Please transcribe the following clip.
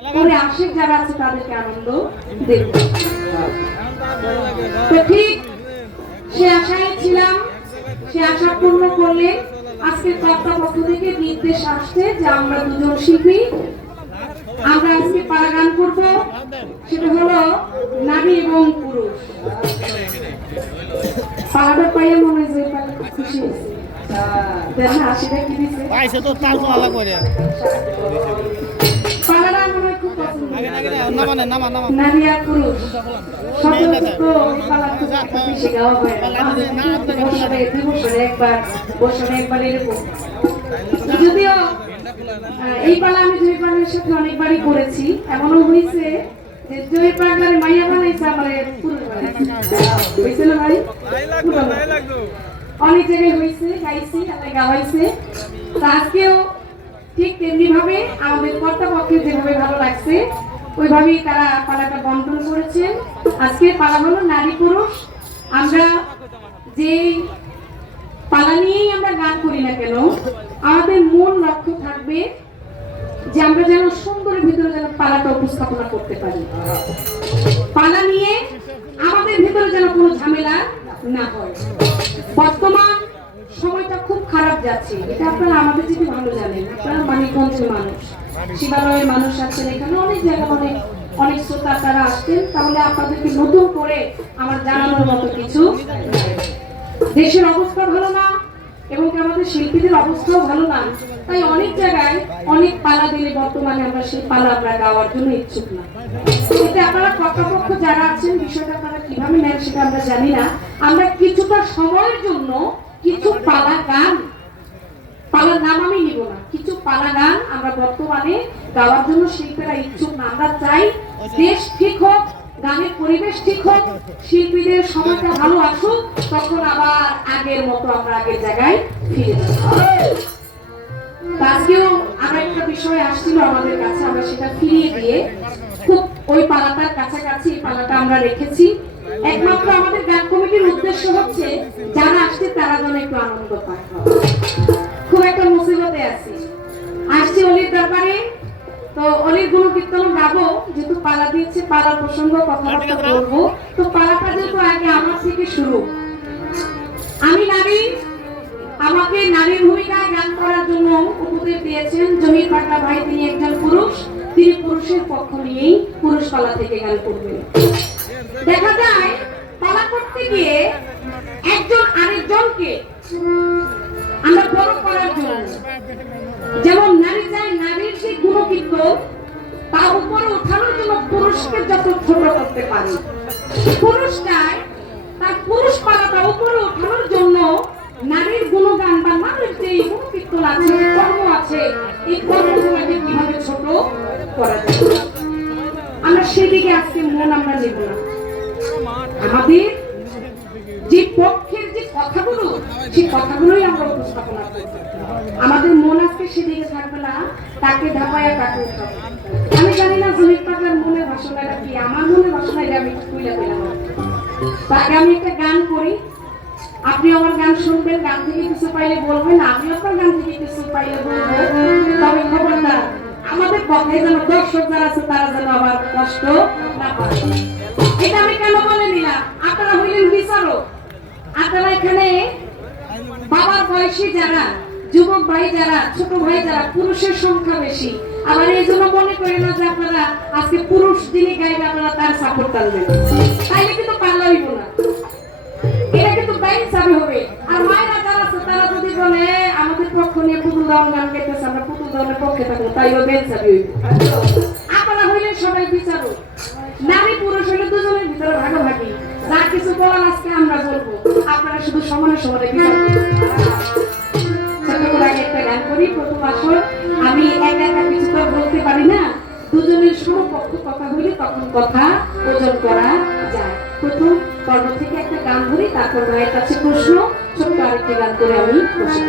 পরে আশিক যারা আছে তাদেরকে আনন্দ দেব। তো ঠিক সে আশায় ছিলাম, সে আশা পূর্ণ করলে আজকে কর্তার পক্ষ থেকে নির্দেশ আসছে যে আমরা দুজন শিল্পী আমরা আজকে পালা গান করবো। সেটা হলো নারী এবং পুরুষ। পালাটা পাইয়া মনে হয় যে খুশি হয়েছে। দেখা হাসিটা কি দিচ্ছে পালাটা মনে হয় খুব পছন্দ। নারী আর পুরুষ বেশি গাওয়া হয় বছরে একবার এরকম। যদিও এই পালা আমি জয় পাগলার সাথে অনেকবারই করেছি, এমনও হয়েছে যে জয় পাগলার মাইয়া বানাইছে আমার পুরুষ হয়েছে না ভাই, অনেক জায়গায় হয়েছে, গাইছি গাওয়াইছে। তা আজকেও ঠিক তেমনি ভাবে আমাদের কর্তাপক্ষে যেভাবে ভালো লাগছে ওইভাবেই তারা পালাটা বন্টন করেছেন। আজকে পালা হলো নারী পুরুষ। আমরা যে পালা নিয়েই আমরা গান করি না কেন, আমাদের মূল লক্ষ্য থাকবে যে আমরা যেন সুন্দরের ভিতরে যেন পালাটা উপস্থাপনা করতে পারি। পালা নিয়ে আমাদের ভিতরে যেন কোনো ঝামেলা না হয়। বর্তমান সময়টা খুব খারাপ যাচ্ছে, এটা আপনারা আমাদের থেকে ভালো জানেন। আপনারা মানিকগঞ্জের মানুষ, শিবালয়ের মানুষ আছেন, এখানে অনেক জায়গা অনেক শ্রোতা তারা আসছেন। তাহলে আপনাদেরকে নতুন করে আমার জানানোর মতো কিছু, দেশের অবস্থা ভালো না এবং আমাদের শিল্পীদের অবস্থাও ভালো না। তাই অনেক জায়গায় অনেক পালা দিলে বর্তমানে আমরা সেই পালা আমরা গাওয়ার জন্য ইচ্ছুক না। এতে আপনারা কর্তৃপক্ষ যারা আছেন বিষয়টা আপনারা কিভাবে নেন সেটা আমরা জানি না। আমরা কিছুটা সময়ের জন্য কিছু পালা গান, পালার নাম আমি নিব না, কিছু পালা গান আমরা বর্তমানে গাওয়ার জন্য শিল্পীরা ইচ্ছুক না। আমরা চাই দেশ ঠিক হোক, গানের পরিবেশ ঠিক হোক, শিল্পীদের সময়টা ভালো আসুক, তখন আবার আগের মতো আমরা আগের জায়গায় ফিরে যাব। আজকেও আর একটা বিষয় আসছিল আমাদের কাছে, আমরা সেটা ফিরিয়ে দিয়ে খুব ওই পালাটার কাছাকাছি এই পালাটা আমরা রেখেছি। একমাত্র আমাদের গান কমিটির উদ্দেশ্য হচ্ছে যারা আসছে তারা যেন একটু আনন্দ পায়। খুব একটা মুসিবতে আছি, আসছি অলির দরবারে, তো অলির গুণ কীর্তন গাবো, যেহেতু পালা দিয়েছে পালার প্রসঙ্গ কথাবার্তা বলবো। তো পালাটা যেহেতু আগে আমার থেকে শুরু, আমি নারী, আমাকে নারীর ভূমিকায় গান করার জন্য উপদেশ দিয়েছেন জমির পাগলা ভাই। তিনি একজন পুরুষ, তিনি পুরুষের পক্ষ নিয়েই পুরুষ পালা থেকে গান করবেন। দেখা যায় পালা করতে গিয়ে একজন আরেকজনকে আমরা বড় করার জন্য, যেমন নারী চাই নারীর যে গুণকীর্ত তা উপরে ওঠানোর জন্য পুরুষকে যত ছোট করতে পারি, পুরুষ চায় তার পুরুষ পালাটা উপরে ওঠানোর জন্য নারীর গুণগান বা নারীর যে গুণকীর্তন আছে, কর্ম আছে, এই কর্মগুলোকে কিভাবে ছোট করা যায় আমরা সেদিকে আজকে মন আমরা নেব না। আমাদের যে পক্ষের যে কথাগুলো, সেই কথাগুলোই আমরা উপস্থাপনা করব। আমাদের মন আজকে সেদিকে থাকবে না তাকে ধাপায়া কাকে উঠাবো। আমি জানি না জমির পাগলার মনের বাসনাটা কি, আমার মনের বাসনা এটা আমি খুলে পেলাম। তাকে আমি একটা গান করি, আপনি আমার গান শুনবেন, গান থেকে কিছু পাইলে বলবেন, আমি আপনার গান থেকে কিছু পাইলে বলবো। তবে খবরদার আমাদের কথায় যেন দর্শক যারা আছে তারা যেন আবার কষ্ট না পায়। এটা আমি কেন বলে নিলাম, আপনারা হইলেন বিচারক। আপনারা এখানে বাবার বয়সী যারা, যুবক ভাই যারা, ছোট ভাই যারা, পুরুষের সংখ্যা বেশি। আবার এই জন্য মনে করেন না যে আপনারা আজকে পুরুষ যিনি গাইবে আপনারা তার সাপোর্ট করবেন, তাইলে কিন্তু পাল্লা হইব না, এটা কিন্তু বাইরে চাবি হবে। আর মায়েরা যারা আছে তারা যদি বলে আমাদের পক্ষ নিয়ে পুতুল দাওয়ান গান গাইতেছে, আমরা পুতুল দাওয়ানের পক্ষে থাকবো, তাইও বেল চাবি হইব। আপনারা হইলেন সবাই বিচারক, নারী পুরুষ হইলে দুজনের ভিতরে ভাগাভাগি, যা কিছু বলার আজকে আমরা বলবো, আপনারা শুধু সমানে সমানে বিচার ছোট করে আগে একটা গান করি। প্রথম আসর আমি একা একা কিছু তো বলতে পারি না, দুজনের সমপক্ষ কথা বলি, তখন কথা ওজন করা যায়। প্রথম পর্ব থেকে একটা গান ধরি, তারপর মায়ের কাছে প্রশ্ন, ছোট্ট আরেকটি গান করে আমি বসে